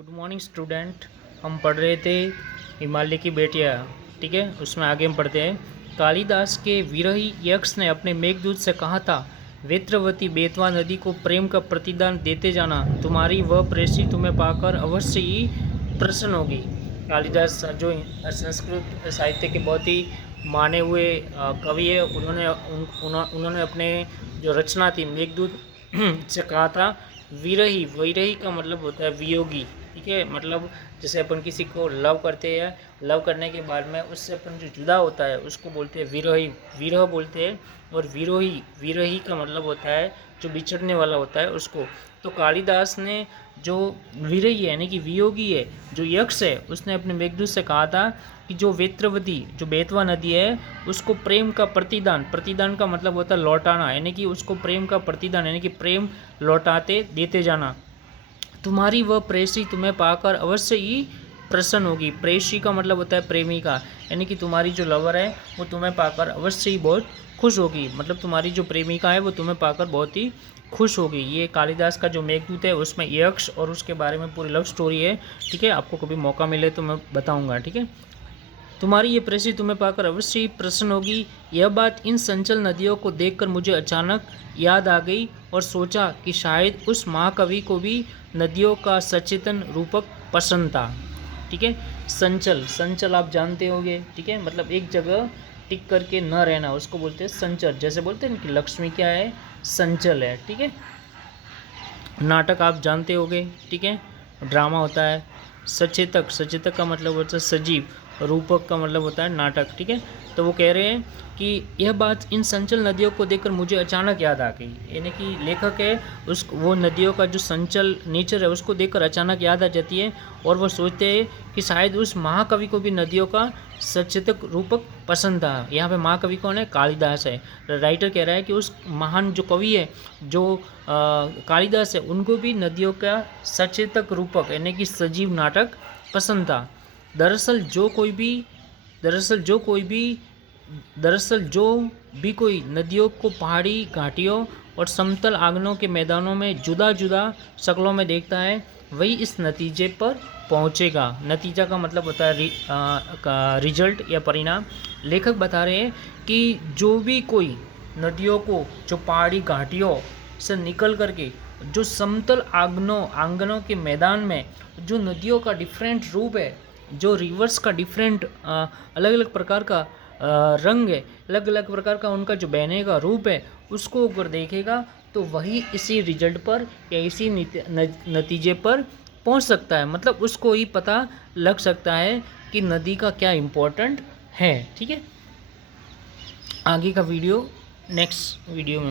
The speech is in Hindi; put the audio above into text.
Good morning student. हम पढ़ रहे थे हिमालय की बेटियाँ, ठीक है। उसमें आगे हम पढ़ते हैं। कालिदास के विरही यक्ष ने अपने मेघदूत से कहा था, वेत्रवती बेतवा नदी को प्रेम का प्रतिदान देते जाना, तुम्हारी वह प्रेसी तुम्हें पाकर अवश्य ही प्रसन्न होगी। कालिदास जो संस्कृत साहित्य के बहुत ही माने हुए कवि है, उन्होंने अपने जो रचना थी मेघदूत से कहा था विरही। विरही का मतलब होता है वियोगी, ठीक है। मतलब जैसे अपन किसी को लव करते हैं, लव करने के बाद में उससे अपन जो जुदा होता है उसको बोलते हैं विरही, विरह बोलते हैं। और विरोही, विरही का मतलब होता है जो बिछड़ने वाला होता है उसको। तो कालिदास ने जो विरही है यानी कि वियोगी है, जो यक्ष है, उसने अपने मेघदूत से कहा था कि जो वेत्रवती, जो बेतवा नदी है, उसको प्रेम का प्रतिदान, प्रतिदान का मतलब होता है लौटाना, यानी कि उसको प्रेम का प्रतिदान यानी कि प्रेम लौटाते देते जाना। तुम्हारी वह प्रेसी तुम्हें पाकर अवश्य ही प्रसन्न होगी। प्रेसी का मतलब होता है प्रेमिका, यानी कि तुम्हारी जो लवर है वो तुम्हें पाकर अवश्य ही बहुत खुश होगी। मतलब तुम्हारी जो प्रेमिका है वो तुम्हें पाकर बहुत ही खुश होगी। ये कालिदास का जो मेघदूत है उसमें यक्ष और उसके बारे में पूरी लव स्टोरी है, ठीक है। आपको कभी मौका मिले तो मैं बताऊंगा, ठीक है। तुम्हारी ये प्रेसी तुम्हें पाकर अवश्य ही प्रसन्न होगी। यह बात इन संचल नदियों को देखकर मुझे अचानक याद आ गई और सोचा कि शायद उस महाकवि को भी नदियों का सचेतन रूपक पसंद था, ठीक है। संचल, संचल आप जानते होंगे, ठीक है। मतलब एक जगह टिक करके न रहना, उसको बोलते हैं संचल। जैसे बोलते हैं कि लक्ष्मी क्या है, संचल है, ठीक है। नाटक आप जानते होंगे, ठीक है, ड्रामा होता है। सचेतक, सचेतक का मतलब होता है सजीव, रूपक का मतलब होता है नाटक, ठीक है। तो वो कह रहे हैं कि यह बात इन संचल नदियों को देखकर मुझे अचानक याद आ गई, यानी कि लेखक है उस वो नदियों का जो संचल नेचर है उसको देखकर अचानक याद आ जाती है और वो सोचते हैं कि शायद उस महाकवि को भी नदियों का सचेतक रूपक पसंद था। यहाँ पे महाकवि कौन है, कालिदास है। राइटर कह रहा है कि उस महान जो कवि है, जो कालिदास है, उनको भी नदियों का सचेतक रूपक यानी कि सजीव नाटक पसंद था। दरअसल जो कोई नदियों को पहाड़ी घाटियों और समतल आंगनों के मैदानों में जुदा जुदा शक्लों में देखता है, वही इस नतीजे पर पहुंचेगा। नतीजा का मतलब होता है रिजल्ट या परिणाम। लेखक बता रहे हैं कि जो भी कोई नदियों को जो पहाड़ी घाटियों से निकल करके जो समतल आंगनों के मैदान में जो नदियों का डिफरेंट रूप है, जो रिवर्स का डिफरेंट अलग अलग प्रकार का रंग है, अलग अलग प्रकार का उनका जो बहने का रूप है, उसको अगर देखेगा तो वही इसी रिजल्ट पर या इसी नतीजे पर पहुंच सकता है। मतलब उसको ही पता लग सकता है कि नदी का क्या इम्पोर्टेंट है, ठीक है। आगे का वीडियो नेक्स्ट वीडियो में